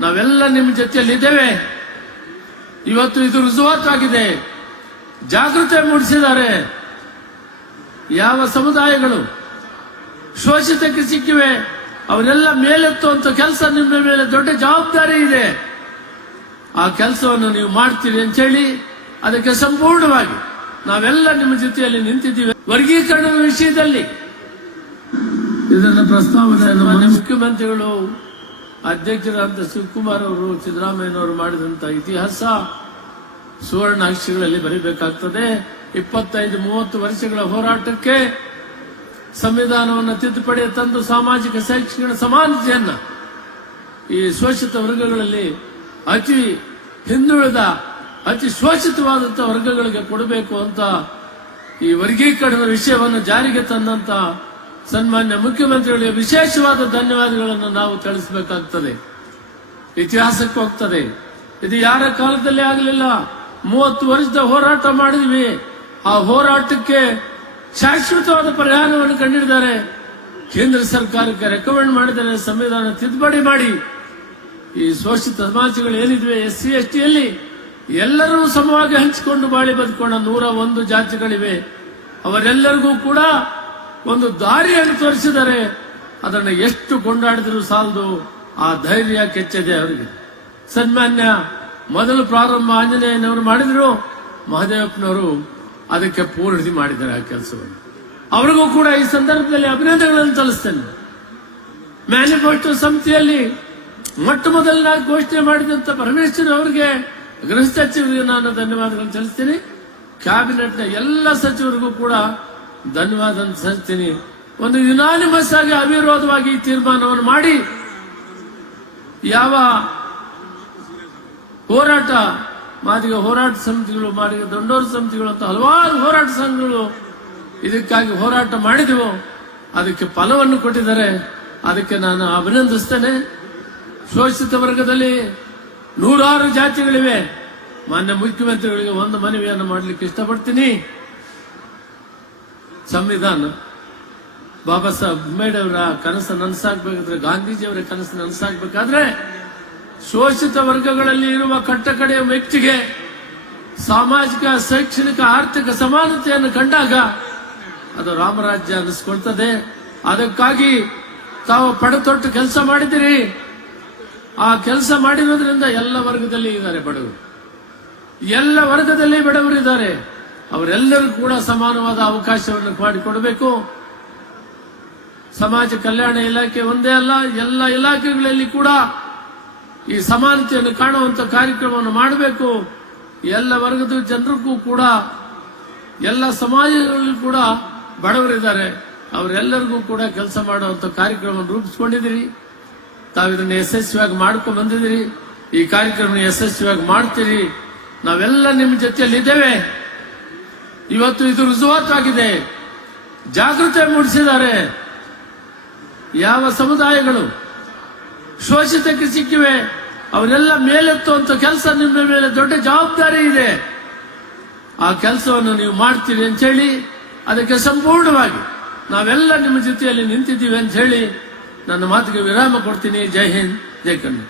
ನಾವೆಲ್ಲ ನಿಮ್ಮ ಜೊತೆಯಲ್ಲಿದ್ದೇವೆ. ಇವತ್ತು ಇದು ರುಜುವಾತಾಗಿದೆ. ಜಾಗೃತಿ ಮೂಡಿಸಿದ್ದಾರೆ. ಯಾವ ಸಮುದಾಯಗಳು ಶೋಷಿತಕ್ಕೆ ಸಿಕ್ಕಿವೆ, ಅವರೆಲ್ಲ ಮೇಲೆತ್ತುವಂತ ಕೆಲಸ ನಿಮ್ಮ ಮೇಲೆ ದೊಡ್ಡ ಜವಾಬ್ದಾರಿ ಇದೆ. ಆ ಕೆಲಸವನ್ನು ನೀವು ಮಾಡ್ತೀರಿ ಅಂತ ಹೇಳಿ, ಅದಕ್ಕೆ ಸಂಪೂರ್ಣವಾಗಿ ನಾವೆಲ್ಲ ನಿಮ್ಮ ಜೊತೆಯಲ್ಲಿ ನಿಂತಿದ್ದೀವಿ. ವರ್ಗೀಕರಣದ ವಿಷಯದಲ್ಲಿ ಇದನ್ನು ಪ್ರಸ್ತಾವನೆಯನ್ನು ಮಾನ್ಯ ಮುಖ್ಯಮಂತ್ರಿಗಳು ಅಧ್ಯಕ್ಷರಾದಂಥ ಶಿವಕುಮಾರ್ ಅವರು, ಸಿದ್ದರಾಮಯ್ಯನವರು ಮಾಡಿದಂತ ಇತಿಹಾಸ ಸುವರ್ಣ ಅಕ್ಷರಗಳಲ್ಲಿ ಬರೀಬೇಕಾಗ್ತದೆ. ಇಪ್ಪತ್ತೈದು, ಮೂವತ್ತು ವರ್ಷಗಳ ಹೋರಾಟಕ್ಕೆ ಸಂವಿಧಾನವನ್ನು ತಿದ್ದುಪಡಿ ತಂದು ಸಾಮಾಜಿಕ ಶೈಕ್ಷಣಿಕ ಸಮಾನತೆಯನ್ನ ಈ ಶೋಷಿತ ವರ್ಗಗಳಲ್ಲಿ ಅತಿ ಹಿಂದುಳಿದ, ಅತಿ ಶೋಷಿತವಾದಂಥ ವರ್ಗಗಳಿಗೆ ಕೊಡಬೇಕು ಅಂತ ಈ ವರ್ಗೀಕರಣದ ವಿಷಯವನ್ನು ಜಾರಿಗೆ ತಂದಂತ ಸನ್ಮಾನ್ಯ ಮುಖ್ಯಮಂತ್ರಿಗಳಿಗೆ ವಿಶೇಷವಾದ ಧನ್ಯವಾದಗಳನ್ನು ನಾವು ತಿಳಿಸಬೇಕಾಗ್ತದೆ. ಇತಿಹಾಸಕ್ಕೆ ಹೋಗ್ತದೆ. ಇದು ಯಾರ ಕಾಲದಲ್ಲಿ ಆಗಲಿಲ್ಲ. ಮೂವತ್ತು ವರ್ಷದ ಹೋರಾಟ ಮಾಡಿದ್ವಿ. ಆ ಹೋರಾಟಕ್ಕೆ ಶಾಶ್ವತವಾದ ಪರಿಹಾರವನ್ನು ಕಂಡಿದ್ದಾರೆ. ಕೇಂದ್ರ ಸರ್ಕಾರಕ್ಕೆ ರೆಕಮೆಂಡ್ ಮಾಡಿದರೆ ಸಂವಿಧಾನ ತಿದ್ದುಪಡಿ ಮಾಡಿ. ಈ ಶೋಷಿತ ಸಮಾಜಗಳು ಏನಿದ್ವೆ ಎಸ್ ಸಿ ಎಸ್ ಟಿಯಲ್ಲಿ ಎಲ್ಲರೂ ಸಮವಾಗಿ ಹಂಚಿಕೊಂಡು ಬಾಳಿ ಬದುಕೋಣ ನೂರ ಒಂದು ಜಾತಿಗಳಿವೆ. ಅವರೆಲ್ಲರಿಗೂ ಕೂಡ ಒಂದು ದಾರಿಯನ್ನು ತೋರಿಸಿದರೆ ಅದನ್ನು ಎಷ್ಟು ಕೊಂಡಾಡಿದರೂ ಸಾಲದು ಆ ಧೈರ್ಯ ಕೆಚ್ಚದೆ ಅವರಿಗೆ. ಸನ್ಮಾನ್ಯ, ಮೊದಲು ಪ್ರಾರಂಭ ಆಂಜನೇಯನವರು ಮಾಡಿದ್ರು, ಮಹದೇವಪ್ಪನವರು ಅದಕ್ಕೆ ಪೂರ್ಣಿ ಮಾಡಿದ್ದಾರೆ ಆ ಕೆಲಸವನ್ನು. ಅವರಿಗೂ ಕೂಡ ಈ ಸಂದರ್ಭದಲ್ಲಿ ಅಭಿನಂದನೆಗಳನ್ನು ಸಲ್ಲಿಸ್ತೇನೆ. ಮ್ಯಾನಿಫೆಸ್ಟೋ ಸಮಿತಿಯಲ್ಲಿ ಮೊಟ್ಟ ಮೊದಲನಾಗಿ ಘೋಷಣೆ ಮಾಡಿದಂತ ಪರಮೇಶ್ವರ್ ಅವರಿಗೆ ಗೃಹ ಸಚಿವರಿಗೆ ನಾನು ಧನ್ಯವಾದಗಳನ್ನು ಸಲ್ಲಿಸ್ತೀನಿ. ಕ್ಯಾಬಿನೆಟ್ನ ಎಲ್ಲ ಸಚಿವರಿಗೂ ಕೂಡ ಧನ್ಯವಾದ ಸಲ್ಲಿಸ್ತೀನಿ. ಒಂದು ಯುನಾನಿಮಸ್ ಆಗಿ ಅವಿರೋಧವಾಗಿ ತೀರ್ಮಾನವನ್ನು ಮಾಡಿ. ಯಾವ ಹೋರಾಟ, ಮಾದಿಗ ಹೋರಾಟ ಸಮಿತಿಗಳು, ಮಾದಿಗ ದಂಡೋರ ಸಮಿತಿಗಳು ಅಂತ ಹಲವಾರು ಹೋರಾಟ ಸಂಘಗಳು ಇದಕ್ಕಾಗಿ ಹೋರಾಟ ಮಾಡಿದೆವು. ಅದಕ್ಕೆ ಫಲವನ್ನು ಕೊಟ್ಟಿದ್ದಾರೆ. ಅದಕ್ಕೆ ನಾನು ಅಭಿನಂದಿಸ್ತೇನೆ. ಶೋಷಿತ ವರ್ಗದಲ್ಲಿ ನೂರಾರು ಜಾತಿಗಳಿವೆ. ಮಾನ್ಯ ಮುಖ್ಯಮಂತ್ರಿಗಳಿಗೆ ಒಂದು ಮನವಿಯನ್ನು ಮಾಡಲಿಕ್ಕೆ ಇಷ್ಟಪಡ್ತೀನಿ. ಸಂವಿಧಾನ. ಬಾಬಾ ಸಾಹೇಬ್ ಅಂಬೇಡ್ಕರ್ ಕನಸು ನನಸಾಗಬೇಕಾದ್ರೆ, ಗಾಂಧೀಜಿಯವರ ಕನಸು ನನಸಾಗಬೇಕಾದ್ರೆ, ಶೋಷಿತ ವರ್ಗಗಳಲ್ಲಿ ಇರುವ ಕಟ್ಟಕಡೆಯ ವ್ಯಕ್ತಿಗೆ ಸಾಮಾಜಿಕ, ಶೈಕ್ಷಣಿಕ, ಆರ್ಥಿಕ ಸಮಾನತೆಯನ್ನು ಕಂಡಾಗ ಅದು ರಾಮರಾಜ್ಯ ಅನ್ನಿಸ್ಕೊಳ್ತದೆ. ಅದಕ್ಕಾಗಿ ತಾವು ಪಡೆತೊಟ್ಟು ಕೆಲಸ ಮಾಡಿದಿರಿ ಆ ಕೆಲಸ ಮಾಡಿರೋದ್ರಿಂದ ಎಲ್ಲ ವರ್ಗದಲ್ಲಿ ಇದ್ದಾರೆ ಬಡವರು. ಎಲ್ಲ ವರ್ಗದಲ್ಲಿ ಬಡವರಿದ್ದಾರೆ. ಅವರೆಲ್ಲರೂ ಕೂಡ ಸಮಾನವಾದ ಅವಕಾಶವನ್ನು ಮಾಡಿಕೊಡಬೇಕು. ಸಮಾಜ ಕಲ್ಯಾಣ ಇಲಾಖೆ ಒಂದೇ ಅಲ್ಲ, ಎಲ್ಲ ಇಲಾಖೆಗಳಲ್ಲಿ ಕೂಡ ಈ ಸಮಾನತೆಯನ್ನು ಕಾಣುವಂತ ಕಾರ್ಯಕ್ರಮವನ್ನು ಮಾಡಬೇಕು. ಎಲ್ಲ ವರ್ಗದ ಜನರಿಗೂ ಕೂಡ, ಎಲ್ಲ ಸಮಾಜಗಳಲ್ಲೂ ಕೂಡ ಬಡವರಿದ್ದಾರೆ. ಅವರೆಲ್ಲರಿಗೂ ಕೂಡ ಕೆಲಸ ಮಾಡುವಂತ ಕಾರ್ಯಕ್ರಮವನ್ನು ರೂಪಿಸಿಕೊಂಡಿದ್ದೀರಿ. ತಾವಿದನ್ನ ಯಶಸ್ವಿಯಾಗಿ ಮಾಡ್ಕೊಂಡು ಬಂದಿದ್ದೀರಿ. ಈ ಕಾರ್ಯಕ್ರಮ ಯಶಸ್ವಿಯಾಗಿ ಮಾಡ್ತೀರಿ. ನಾವೆಲ್ಲ ನಿಮ್ಮ ಜೊತೆಯಲ್ಲಿ ಇದ್ದೇವೆ ಇವತ್ತು ಇದು ರುಜುವಾತಾಗಿದೆ. ಜಾಗೃತಿ ಮೂಡಿಸಿದ್ದಾರೆ. ಯಾವ ಸಮುದಾಯಗಳು ಶೋಷಿತಕ್ಕೆ ಸಿಕ್ಕಿವೆ, ಅವರೆಲ್ಲ ಮೇಲೆತ್ತುವಂತ ಕೆಲಸ ನಿಮ್ಮ ಮೇಲೆ ದೊಡ್ಡ ಜವಾಬ್ದಾರಿ ಇದೆ. ಆ ಕೆಲಸವನ್ನು ನೀವು ಮಾಡ್ತೀರಿ ಅಂತ ಹೇಳಿ, ಅದಕ್ಕೆ ಸಂಪೂರ್ಣವಾಗಿ ನಾವೆಲ್ಲ ನಿಮ್ಮ ಜೊತೆಯಲ್ಲಿ ನಿಂತಿದ್ದೀವಿ ಅಂತ ಹೇಳಿ ನನ್ನ ಮಾತಿಗೆ ವಿರಾಮ ಕೊಡ್ತೀನಿ. ಜೈ ಹಿಂದ್, ಜೈ ಕನ್ನಡ.